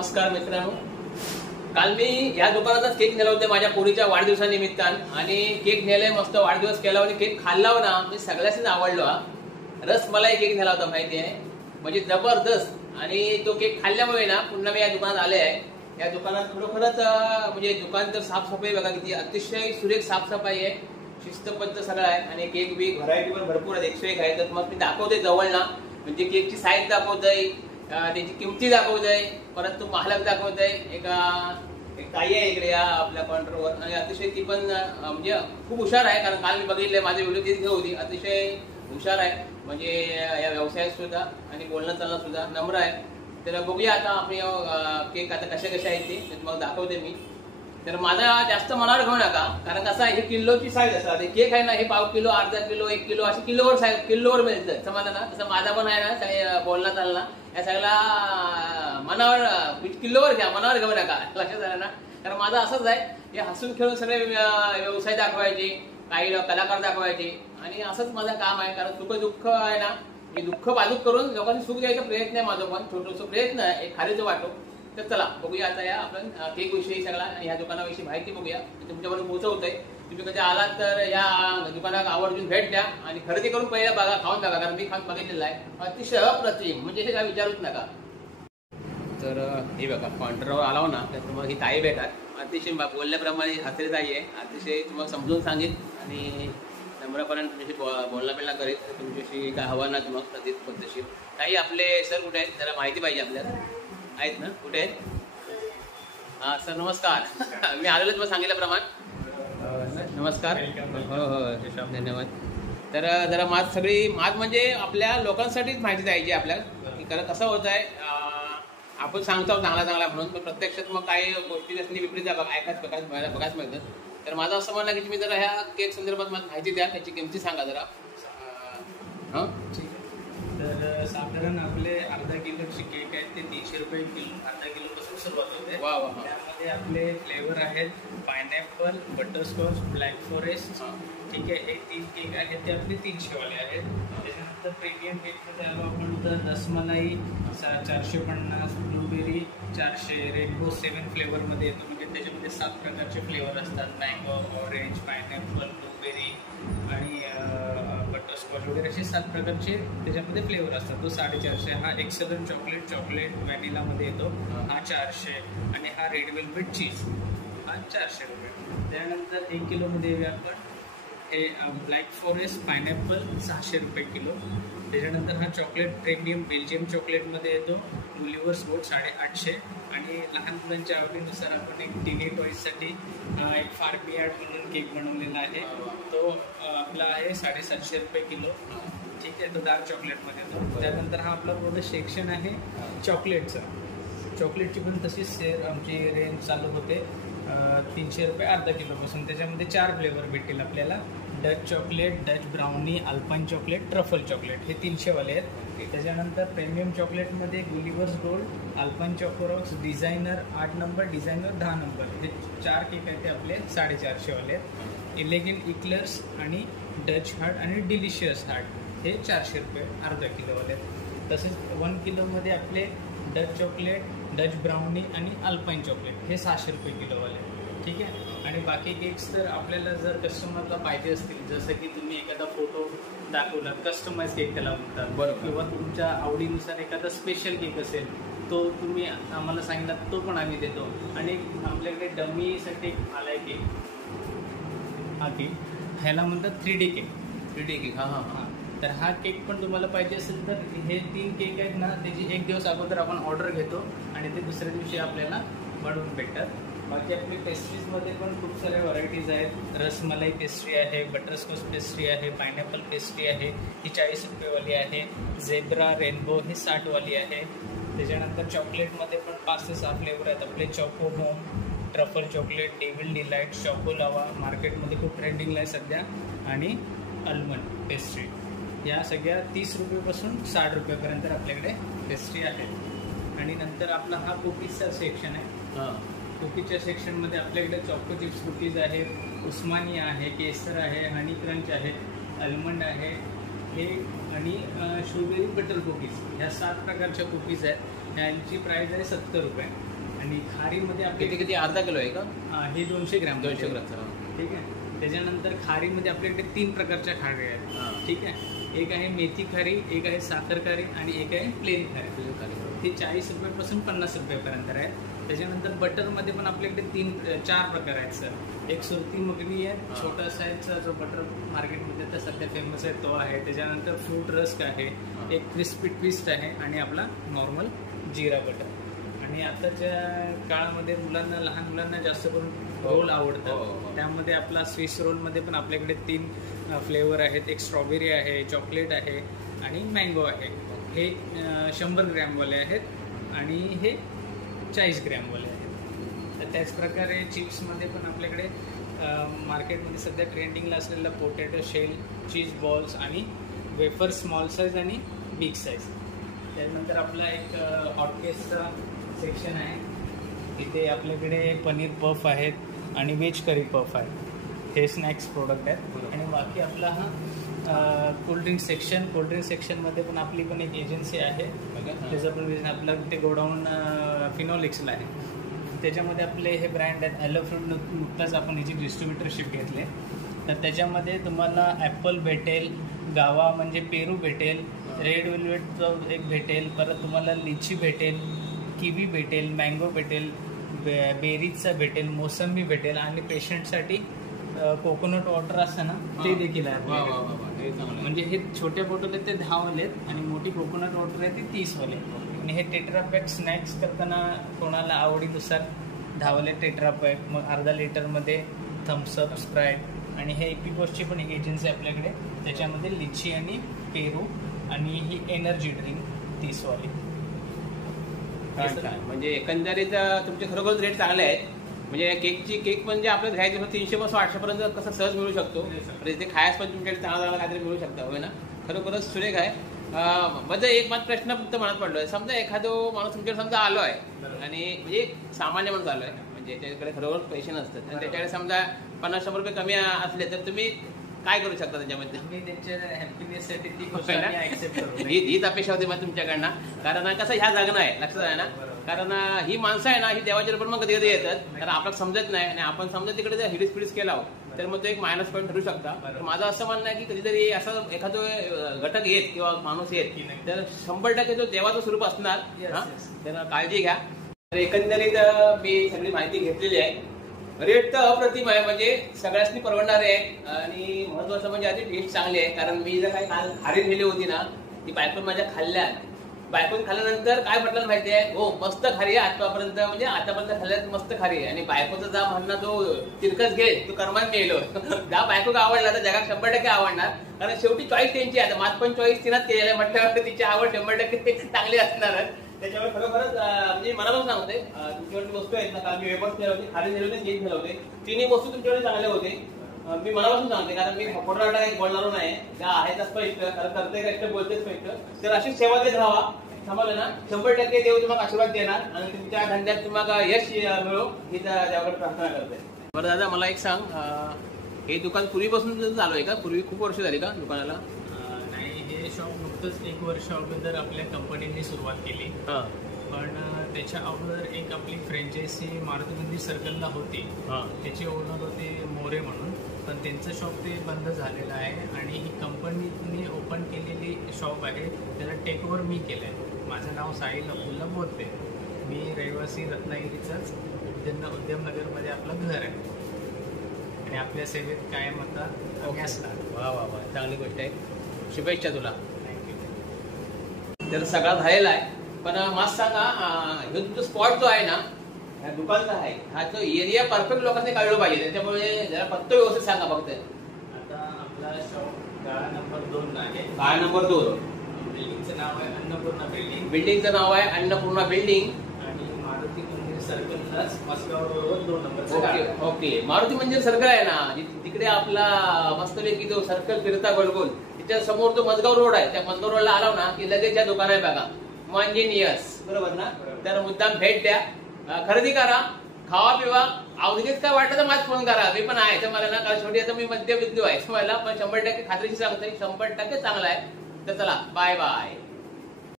नमस्कार मित्रांनो, काल मी या दुकानातच केक नेला होता माझ्या पोरीच्या वाढदिवसानिमित्तानं आणि केक नेले, मस्त वाढदिवस केला आणि केक खाल्ला ना मी सगळ्यांनीच आवडलो. हा रसमलाई केक नेला होता, माहिती आहे म्हणजे जबरदस्त. आणि तो केक खाल्ल्यामुळे ना पुन्हा मी या दुकानात आले आहे. या दुकानात खरोखरच म्हणजे दुकान तर साफसफाई बघा किती अतिशय सुरेख साफसफाई आहे, शिस्तबद्ध सगळं आहे आणि केक बी व्हरायटी पण भरपूर आहे, 101 आहे. तर मग मी दाखवते जवळ ना, म्हणजे केकची साईज दाखवतोय, त्याची किमती दाखवतोय, परत तो मालक दाखवतोय. एक ताई आहे इकडे या आपल्या काउंटरवर आणि अतिशय ती पण म्हणजे खूप हुशार आहे, कारण काल मी बघितले माझे व्हिडिओ तीच घेऊ होती. अतिशय हुशार आहे म्हणजे या व्यवसायात सुद्धा आणि बोलणं चालणं सुद्धा नम्र आहे. तर बघूया आता आपले केक आता कसे कसे आहेत ते मग दाखवते मी. तर माझा जास्त मनावर घेऊ नका, कारण कसं आहे हे किलोची साईज असतात. केक आहे ना हे पाव किलो, अर्धा किलो, 1 किलो अशी किलोवर साईज किलोवर मिळतं समजा ना. तसं माझा पण आहे ना, सगळे बोलणं चालणं या सगळ्याला मनावर किलोवर घ्या, मनावर घेऊ नका, लक्षात आलं ना. कारण माझं असंच आहे, हे हसून खेळून सगळे व्यवसाय दाखवायचे, काही कलाकार दाखवायचे आणि असंच माझं काम आहे. कारण सुख दुःख आहे ना, हे दुःख बाजूक करून लोकांनी सुख द्यायचा प्रयत्न आहे माझा, पण छोटंसं प्रयत्न आहे, एक खालीचं वाटो. तर चला बघूया आता या आपण केक विषयी सगळा आणि ह्या दुकानाविषयी माहिती बघूया. तुमच्यापर्यंत पोहोचवतोय. तुम्ही कधी आलात तर या दुकानात आवर्जून भेट द्या आणि खरेदी करून पहिला बघा, खाऊन बघा, कारण मी खाऊन बघितलेलं आहे, अतिशय अप्रतिम, म्हणजे हे काय विचारूच नका. तर हे बघा काउंटरवर आलो ना तर तुम्हाला ही ताई भेटाल, अतिशय बोलल्याप्रमाणे हसरी ताई आहे, अतिशय तुम्हाला समजून सांगेल आणि नम्रपणे तुमच्याशी बोलणं बिलणं करेल. तुमच्याशी काय हवं ना तुम्हाला कधीच पद्धतशीर. ताई आपले सर कुठे आहेत, जरा माहिती पाहिजे आपल्याला. आहेत ना, कुठे आहेत? हां सर नमस्कार. मी आलेलो तुम्हाला सांगितल्याप्रमाणे. नमस्कार. हो हो धन्यवाद. तर जरा मात म्हणजे आपल्या लोकांसाठीच माहिती द्यायची आपल्याला, कारण कसं होत आहे आपण सांगतो चांगला म्हणून, पण प्रत्यक्षात मग काही गोष्टी असणे विपरीत बघायच मिळतं. तर माझं असं म्हणणं की तुम्ही जरा ह्या केक संदर्भात मला माहिती द्या, त्याची किमती सांगा जरा. हां ठीक आहे. तर साधारण आपले अर्धा किलोचे केक आहेत ते 300 रुपये किलो, अर्धा किलोपासून सुरुवात होते. वा वा. त्यामध्ये आपले फ्लेवर आहेत पायनॅपल, बटरस्कॉच, ब्लॅक फॉरेस्ट. ठीक आहे, हे 3 केक आहेत ते आपले 300 वाले आहेत. त्याच्यानंतर प्रीमियम केकमध्ये आलो आपण तर रसमलाई 450, ब्लूबेरी 400, रेनबो 7 फ्लेवरमध्ये येतो, म्हणजे त्याच्यामध्ये 7 प्रकारचे फ्लेवर असतात, मँगो, ऑरेंज, पायनॅपल, ब्लूबेरी आणि बटरस्कॉच वगैरे असे 7 प्रकारचे त्याच्यामध्ये फ्लेवर असतात. तो 450. हा एक्सेलंट चॉकलेट व्हॅनिलामध्ये येतो, हा 400 आणि हा रेड वेल्वेट चीज हा 400 रुपये. त्यानंतर 1 किलोमध्ये येऊया आपण हे ब्लॅक फॉरेस्ट पायनॅपल 600 रुपये किलो. त्याच्यानंतर हा चॉकलेट प्रीमियम बेल्जियम चॉकलेटमध्ये येतो, गुलिवर्स गोड 850. आणि लहान मुलांच्या आवडीनुसार आपण एक टीनी टॉईजसाठी एक फार्मियार्ड म्हणून केक बनवलेला आहे, तो आपला आहे 750 रुपये किलो. ठीक आहे, तो डार्क चॉकलेटमध्ये येतो. त्यानंतर हा आपला पुढं सेक्शन आहे चॉकलेटचा. चॉकलेटची पण तशीच आमची रेंज चालू होते 300 रुपये अर्धा किलोपासून. त्याच्यामध्ये 4 फ्लेवर भेटतील आपल्याला, Dutch chocolate, Dutch brownie, alpine chocolate, truffle chocolate, हे 300 वाले आहेत. त्याच्यानंतर प्रीमियम चॉकलेटमध्ये Gulliver's gold, alpine chocorocks, designer 8 number, designer 10 number, हे 4 केक आहेत ते आपले 450 वाले आहेत. इलेगेंट इक्लर्स आणि डच हार्ट आणि डिलिशियस हार्ट हे 400 रुपये अर्धा किलोवाले आहेत. तसेच 1 किलोमध्ये आपले डच चॉकलेट, डच ब्राउनी आणि अल्पाईन चॉकलेट हे 600 रुपये किलोवाले आहेत. ठीक आहे. आणि बाकी केक्स तर आपल्याला जर कस्टमरला पाहिजे असतील, जसं की तुम्ही एखादा फोटो दाखवला, कस्टमाइज केक त्याला म्हणतात, बरोबर, किंवा तुमच्या आवडीनुसार एखादा स्पेशल केक असेल तो तुम्ही आम्हाला सांगितला तो पण आम्ही देतो. आणि आपल्याकडे डमीसाठी आला आहे केक, हा केक ह्याला म्हणतात 3D केक. 3D cake. हां. तर हा केक पण तुम्हाला पाहिजे असेल तर हे 3 केक आहेत ना, त्याची 1 दिवस अगोदर आपण ऑर्डर घेतो आणि ते दुसऱ्या दिवशी आपल्याला बनवून भेटतात. बाकी आपली पेस्ट्रीजमध्ये पण खूप साऱ्या व्हरायटीज आहेत. रसमलाई पेस्ट्री आहे, बटरस्कॉच पेस्ट्री आहे, पायनॅपल पेस्ट्री आहे, ही 40 रुपयेवाली आहे. झेब्रा रेनबो ही 60 वाली आहे. त्याच्यानंतर चॉकलेटमध्ये पण 5 ते 6 फ्लेवर आहेत आपले. Choco home, truffle chocolate, devil delight, choco लावा मार्केटमध्ये खूप ट्रेंडिंगला आहे सध्या, आणि आल्मंड पेस्ट्री. या सगळ्या 30 रुपयेपासून 60 रुपयेपर्यंत आपल्याकडे पेस्ट्री आहे. आणि नंतर आपला हा कुकीजचा सेक्शन आहे. कुकीजच्या सेक्शनमध्ये आपल्याकडे चॉको चिप्स कुकीज आहे, उस्मानिया आहे, केसर आहे, हनी क्रंच आहे, आल्मंड आहे, हे आणि स्ट्रॉबेरी बटर कुकीज, ह्या 7 प्रकारच्या कुकीज आहेत. ह्यांची प्राइस आहे 70 रुपये. आणि खारीमध्ये आपली किती किती अर्धा किलो आहे का? हे 200 ग्रॅम. 200 ग्रॅम. ठीक आहे. त्याच्यानंतर खारीमध्ये आपल्याकडे 3 प्रकारच्या खारी आहेत. ठीक आहे. एक आहे मेथी खारी, एक आहे साखर खारी आणि एक आहे प्लेन खारी. ते 40 रुपयापासून 50 रुपयापर्यंत आहे. त्याच्यानंतर बटरमध्ये पण आपल्याकडे 4 प्रकार आहेत सर. एक सुरती मखनी आहे, छोटा साईजचा जो बटर मार्केटमध्ये आता सध्या फेमस आहे तो आहे. त्याच्यानंतर फ्रूट रस्क आहे, एक क्रिस्पी ट्विस्ट आहे आणि आपला नॉर्मल जिरा बटर. आणि आताच्या काळामध्ये लहान मुलांना जास्त करून रोल आवडतात. त्यामध्ये आपला स्विस रोलमध्ये पण आपल्याकडे 3 फ्लेवर आहेत. एक स्ट्रॉबेरी आहे, चॉकलेट आहे आणि मँगो आहे. हे 100 ग्रॅमवाले आहेत आणि हे 40 ग्रॅमवाले आहेत. तर त्याच प्रकारे चिप्समध्ये पण आपल्याकडे मार्केटमध्ये सध्या ट्रेंडिंगला असलेला पोटॅटो शेल, चीज बॉल्स आणि वेफर स्मॉल साईज आणि बिग साईज. त्यानंतर आपला एक हॉटकेसचा सेक्शन आहे. तिथे आपल्याकडे पनीर पफ आहेत आणि व्हेज करी पफ आहे. हे स्नॅक्स प्रोडक्ट आहेत. आणि बाकी आपला हा कोल्ड्रिंक सेक्शनमध्ये पण आपली पण एक एजन्सी आहे. त्याचं पण आपला ते गोडाऊन फिनोलिक्सला आहे. त्याच्यामध्ये आपले हे ब्रँड आहेत. ॲलो फ्रूट नुकताच आपण याची डिस्ट्रीब्युटरशिप घेतले. तर त्याच्यामध्ये तुम्हाला ॲपल भेटेल, गावा म्हणजे पेरू भेटेल, रेड वेल्वेट एक भेटेल, परत तुम्हाला लिची भेटेल, किवी भेटेल, मँगो भेटेल, बेरीजचा भेटेल, मोसंबी भेटेल आणि पेशंटसाठी कोकोनट वॉटर असतं ना ते देखील आहे. म्हणजे हे छोट्या बॉटल आहेत ते 10 वाले आहेत आणि मोठी कोकोनट वॉटर आहे ती 30 वाले. आणि हे टेट्रापॅक स्नॅक्स करताना कोणाला आवडीनुसार 10 वाले टेट्रापॅक, मग अर्धा लिटरमध्ये थम्सअप, स्प्राईट. आणि हे इपिकोसची पण एक एजन्सी आपल्याकडे. त्याच्यामध्ये लिची आणि पेरू आणि ही एनर्जी ड्रिंक 30 वाली. म्हणजे एकंदरीत तुमचे खरोखर रेट चांगले आहेत. म्हणजे केक म्हणजे आपल्याला घ्यायचं 300 800 पर्यंत कसं सहज मिळू शकतो. ते खायच पण तुमच्याकडे चांगला काहीतरी मिळू शकता. होय ना? खरोखरच सुरेख आहे. माझा एक मात्र प्रश्न फक्त मनात पडलोय. समजा एखादो माणूस तुमच्याकडे समजा आलो आहे आणि म्हणजे सामान्य माणूस आलो आहे, म्हणजे त्याच्याकडे खरोखर पैसे नसतात आणि त्याच्याकडे समजा 50-100 रुपये कमी असले तर तुम्ही काय करू शकता त्याच्यामध्ये? मी त्यांच्या हॅपीनेससाठी ती गोष्ट ऍक्सेप्ट करू. हीच अपेक्षा होती मग तुमच्याकडनं. कारण कसं ह्या जागणं आहे, लक्षात आहे ना? कारण ही माणसं आहे ना, ही देवाच्या रूपात मग कधी कधी येतात. कारण आपल्याला समजत नाही आणि आपण समजा तिकडे जर हिडीस पिडीस केला तर मग तो एक मायनस पॉईंट ठरू शकता. माझं असं म्हणणं आहे की कधीतरी असं एखादं घटक येत किंवा माणूस येत तर 100% तो देवाचं स्वरूप असणार. त्याला काळजी घ्या. तर एकंदरीत मी सगळी माहिती घेतलेली आहे. रेट तर अप्रतिम आहे, म्हणजे सगळ्यांनी परवडणारे आहे. आणि महत्वाचं म्हणजे आधी टेस्ट चांगली आहे. कारण मी जर काही काल खारी नेली होती ना, ती बायकोन माझ्या बायकोन खाल्ल्यानंतर काय म्हटलं माहिती आहे, हो मस्त खारी आहे आतापर्यंत, म्हणजे आतापर्यंत खाल्ल्यात मस्त खारी आहे. आणि बायकोचा जा म्हणणं तो तिरकस घे तू कर्मात मिळलो. जा बायको आवडला तर जगात 100% आवडणार. कारण शेवटी चॉईस त्यांची आहे. माझ पण चॉईस तिनाच केलेलं आहे म्हटल्यावर तिची आवड 100% चांगली असणार. त्याच्यामुळे खरोखरच म्हणजे मनापासून सांगते, तुमच्याकडे वस्तू आहेत ना, काल मी वेपर्स नेले होते, खाली नेले होते, केक नेले होते, तिन्ही वस्तू तुमच्याकडे चांगले होते. मी मनापासून सांगते, कारण मी खोटा काही बोलणार नाही. त्या आहेत स्पष्ट, कारण करते कष्ट बोलते स्पष्ट. तर अशी सेवा देत राहा. थांबवलं ना 100% देव तुम्हाला आशीर्वाद देणार आणि तुमच्या धंद्यात तुम्हाला यश मिळो ही त्यावर प्रार्थना करते. बरं दादा, मला एक सांग, हे दुकान पूर्वीपासून चालू आहे का? पूर्वी खूप वर्ष झाली का दुकानाला? नाही, हे शॉप नुकतंच 1 वर्ष अगोदर आपल्या कंपनीने सुरुवात केली. पण त्याच्या अगोदर एक आपली फ्रँचायझी मारुती मंदिर सर्कलला होती. त्याचे ओनर होते मोरे म्हणून, पण त्यांचं शॉप ते बंद झालेलं आहे. आणि ही कंपनीने ओपन केलेली शॉप आहे, त्याला टेक ओव्हर मी केलं आहे. माझं नाव साहिल अब्दुल्ला बोलते. मी रहिवासी रत्नागिरीचंच उद्यमनगरमध्ये आपलं घर आहे आणि आपल्या सेवेत कायम आता आम्ही असणार. वा वा वा, चांगली गोष्ट आहे. शुभेच्छा तुला. थँक्यू. तर सगळा झालेला आहे. पण मला सांगा, हे तुमचा स्पॉट जो आहे ना, ह्या दुकानचा आहे, हा तो एरिया परफेक्ट लोकांनी कळलं पाहिजे. त्याच्यामुळे जरा पत्ता व्यवस्थित सांगा फक्त. आता आपला शॉप गाळा नंबर 2 आहे. गाळा नंबर 2. बिल्डिंगचं नाव आहे अन्नपूर्णा बिल्डिंग. बिल्डिंगचं नाव आहे अन्नपूर्णा बिल्डिंग. आणि मारुती मंदिर सर्कललाच मस्गाव रोडवर 2 नंबरचं. Okay okay. मारुती मंदिर सर्कल आहे ना, तिकडे आपला मस्तपैकी जो सर्कल फिरता गोलगोल, त्याच्या समोर जो मजगाव रोड आहे, त्या मजगाव रोडला आला ना की लगेच या दुकान आहे बघा, मंजिनियस. बरोबर ना? तर मुद्दाम भेट द्या, खरेदी करा, खावा पिवा. अवधीत काय वाटलं तर माझ फोन करा, मी पण आहे. तर मला ना काल शेवटी आता मी मध्यबिंदू आहे मला, पण 100% खात्रीशी सांगतोय 100% चांगला आहे. तर चला, बाय बाय.